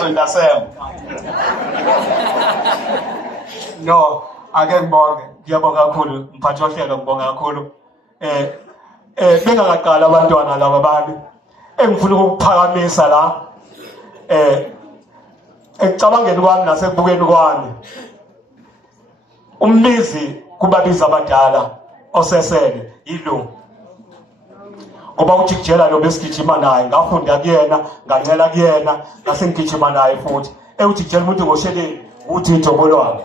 ngizonda Sam. No, ake ngibonge. Ngiyabonga kakhulu mphathi wohlelo, ngibonga kakhulu. Bengakaqala abantwana laba bami. Engifuna ukuphakamisa la. Ekucabangeni kwami nasekubukeni kwami. Umbizi kubabiza abadala osesele yilo. Ngoba uJikjela lo besigijima naye, ngafunda kuyena, ngancela kuyena, ngase ngigijima naye futhi. UJikjela umuntu ngosheleni uthi idobolwane.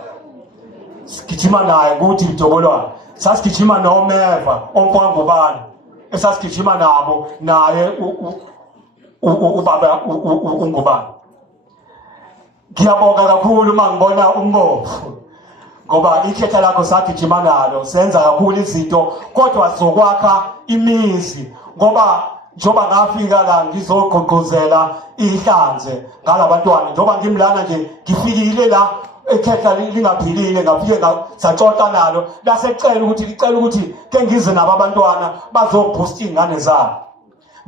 Sigijima naye kuthi idobolwane. Sasigijima noMeva, omfana ngubani. Esasigijima nabo naye ubaba ungubani. Ngiyabonga kakhulu mangibona uMbofu. Ngoba ikhetha lakho sagijima nalo, senza kakhulu izinto kodwa sizokwakha imizi. Ngoba njoba ngafika la ngizogqugquzela ihlanze ngalabantwana, njoba ngimlana nje ngifikile la ekhetha lingaphilile, ngafike saxoxa nalo lasecela ukuthi ke ngize nabo abantwana bazoboost ingane zabo.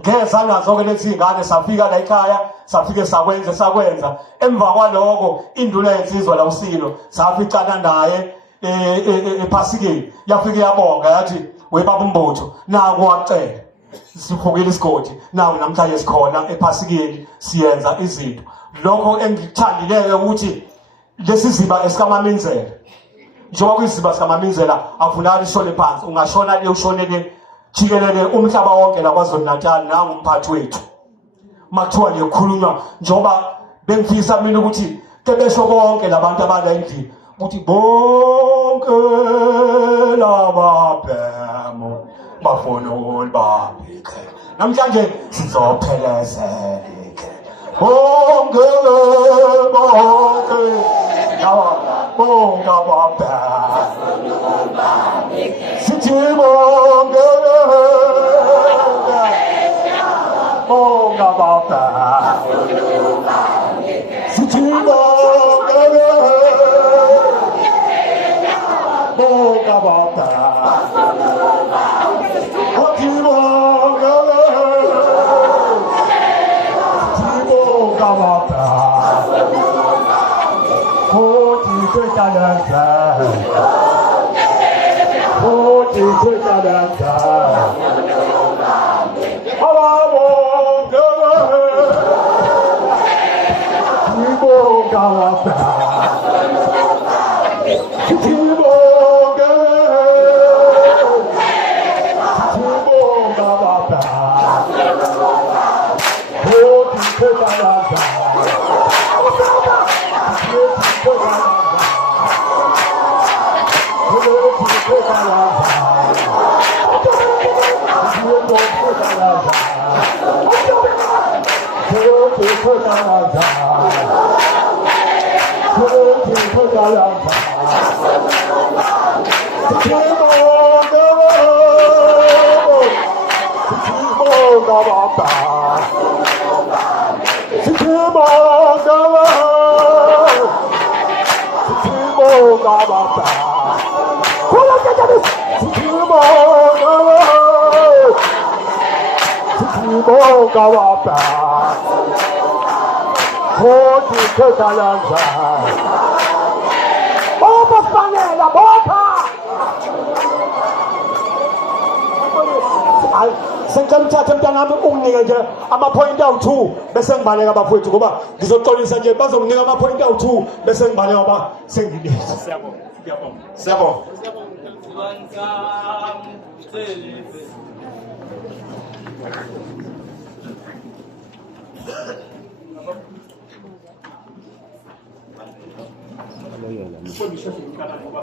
Ngeza nazo ke lezi ingane, safika la ekhaya, safike sakwenza. Emva kwaloko induna yensizwa la uSilo saficana naye ePhasikeni, yafike yabonga yathi webaba uMbotho naku wacela sifukile isigodi, nawe namhlanje sikhona ePhasikeni siyenza izinto. Lokho engikuthandileyo ukuthi lesi ziba esikaMaminzela, njengoba kuyiziba sikaMaminzela akufunakala ishone phansi, ungashona le ushonele jikelele umhlaba wonke la KwaZulu-Natal nangumphathi wethu. Makuthiwa nje kukhulunywa njengoba bengifisa mina ukuthi ke besho bonke labantu abala endlini ukuthi bonke lababhemo bafuna ulibabike, namhlanje sizophelezela bonke bonke ababhemo sithi bonke bonke ababhemo sithi bonke bonke ababhemo Sengithatha mntanami unginike nje ama-point awu-2 bese ngibaleka abafowethu, ngoba ngizoxolisa nje bazonginika ama-point awu-2 bese ngibaleka ngoba sengileza. Siyabonga.